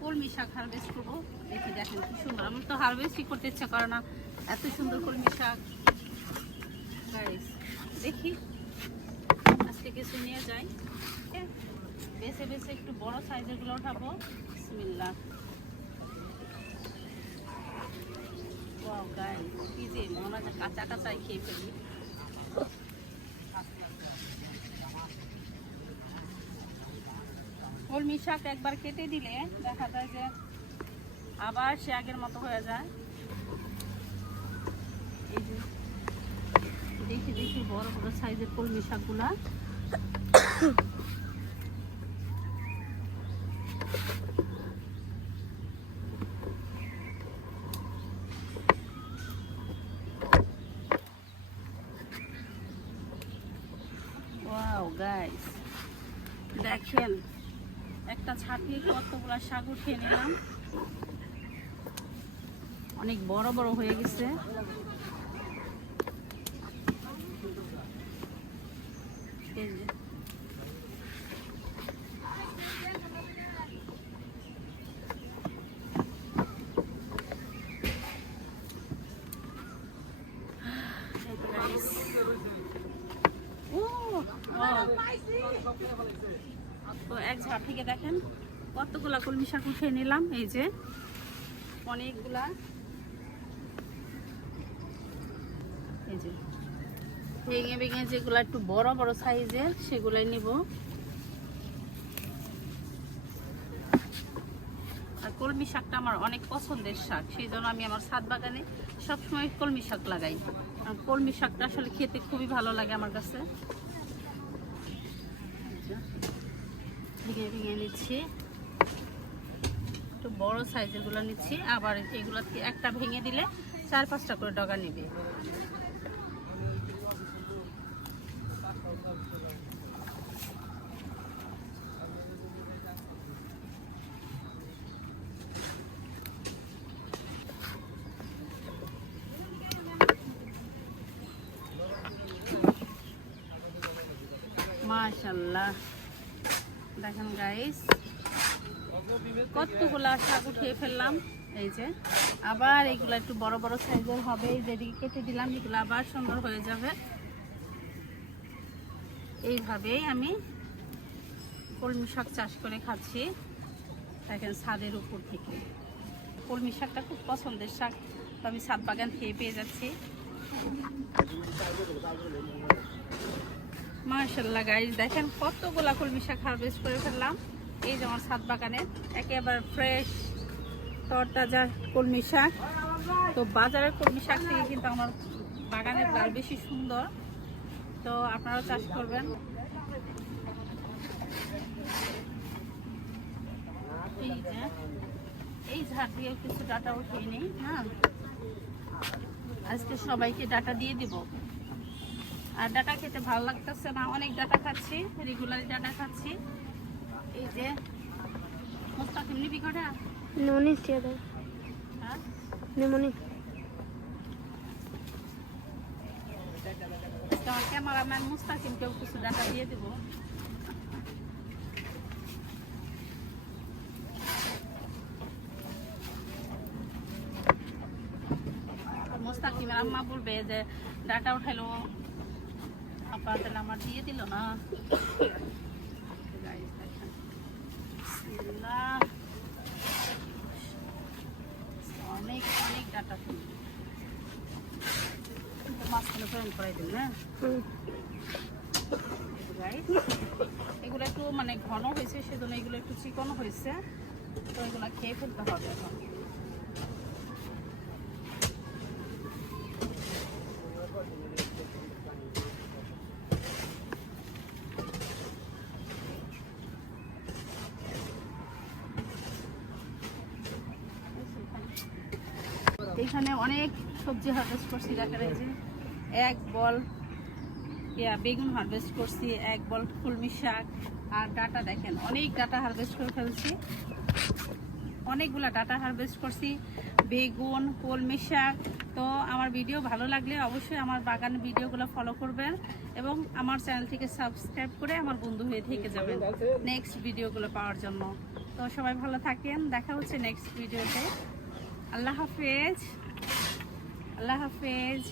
কলমি শাক হারভেস্ট করবো। দেখি দেখেন কি সুন্দর, আমার তো হারভেস্টই করতে ইচ্ছা করে না, এত সুন্দর কলমি শাক। দেখি আজকে কিছু নিয়ে যাই, বেছে বেছে একটু বড় সাইজের গুলো উঠাবো। বিসমিল্লাহ। ওয়াও গাইস, কি যে মনে হয় কাঁচা কাঁচাই খেয়ে ফেলি। কলমি শাক একবার কেটে দিলে দেখা যায় যে আবার সে আগের মতো হয়ে যায়। এই যে দেখি দেখি বড় বড় সাইজের কলমি শাকগুলা। ওয়াও গাইস, দেখেন একটা ছাটিয়ে কতগুলা শাক উঠিয়ে নিলাম, অনেক বড় বড় হয়ে গেছে। এই যে তো এক ঝাড় থেকে দেখেন কতগুলা কলমি শাক উঠিয়ে নিলাম। এই যে অনেকগুলা, এই যে ভেঙে ভেঙে যেগুলো একটু বড় বড় সাইজের সেগুলাই নিব। আর কলমি শাকটা আমার অনেক পছন্দের শাক, সেই জন্য আমি আমার ছাদ বাগানে সবসময় কলমি শাক লাগাই। আর কলমি শাকটা আসলে খেতে খুবই ভালো লাগে আমার কাছে। ভেঙে ভেঙে নিচ্ছি, একটু বড় সাইজের গুলো নিচ্ছি। আবার এগুলো একটা ভেঙে দিলে 4-5টা করে ডগা নেবে। মাশাআল্লাহ, দেখেন গাইস কতগুলা শাক উঠিয়ে ফেললাম। এই যে আবার এগুলো একটু বড় বড় সাইজের হবে, যেদিকে কেটে দিলাম এগুলো আবার সুন্দর হয়ে যাবে। এইভাবেই আমি কলমি শাক চাষ করে খাচ্ছি, দেখেন ছাদের উপর থেকে। কলমি শাকটা খুব পছন্দের শাক, তো আমি ছাদ বাগান খেয়ে পেয়ে যাচ্ছি। মাশাআল্লাহ গাইস, দেখেন কতগুলা কলমি শাক হারভেস্ট করে ফেললাম। এই যে আমার ছাদ বাগানে একেবারে ফ্রেশ তরতাজা কলমি শাক। তো বাজারের কলমি শাক থেকে কিন্তু আমার বাগানের ডাল বেশি সুন্দর, তো আপনারাও চাষ করবেন। এই যে এই ঝাড় দিয়ে কিছু ডাটা উঠিয়ে নেই। হ্যাঁ, আজকে সবাইকে ডাটা দিয়ে দিব। আর ডাটা খেতে ভালো লাগতেছে না, অনেক ডাটা খাচ্ছি, রেগুলারই ডাটা খাচ্ছি। এই যে মুস্তাকিম নিবি কটা? ননি চেদা। হ্যাঁ নিমনি। আমার ক্যামেরাম্যান মুস্তাকিমকেও কিছু ডাটা দিয়ে দিব। মুস্তাকিমের আম্মা বলবে যে ডাটা উঠাইলো আপনার, তাহলে আমার দিয়ে দিল না। অনেক অনেক ডাটা মাঝখানে ফ্রেম করাই দিন। হ্যাঁ, এগুলো একটু মানে ঘন হয়েছে, সেজন্য এগুলো একটু চিকন হয়েছে, তো এগুলো খেয়ে ফেলতে হবে এখন। এখানে অনেক সবজি হারভেস্ট করছি, দেখা যায় এক বল বেগুন হারভেস্ট করছি, এক বল কলমি শাক। আর ডাটা দেখেন অনেক ডাটা হারভেস্ট করে ফেলছি, অনেকগুলা ডাটা হারভেস্ট করছি, বেগুন, কলমি শাক। তো আমার ভিডিও ভালো লাগলে অবশ্যই আমার বাগান ভিডিওগুলো ফলো করবেন এবং আমার চ্যানেলটিকে সাবস্ক্রাইব করে আমার বন্ধু হয়ে থেকে যাবেন নেক্সট ভিডিওগুলো পাওয়ার জন্য। তো সবাই ভালো থাকেন, দেখা হচ্ছে নেক্সট ভিডিওতে। আল্লাহ হাফেজ, আল্লাহ হাফেজ।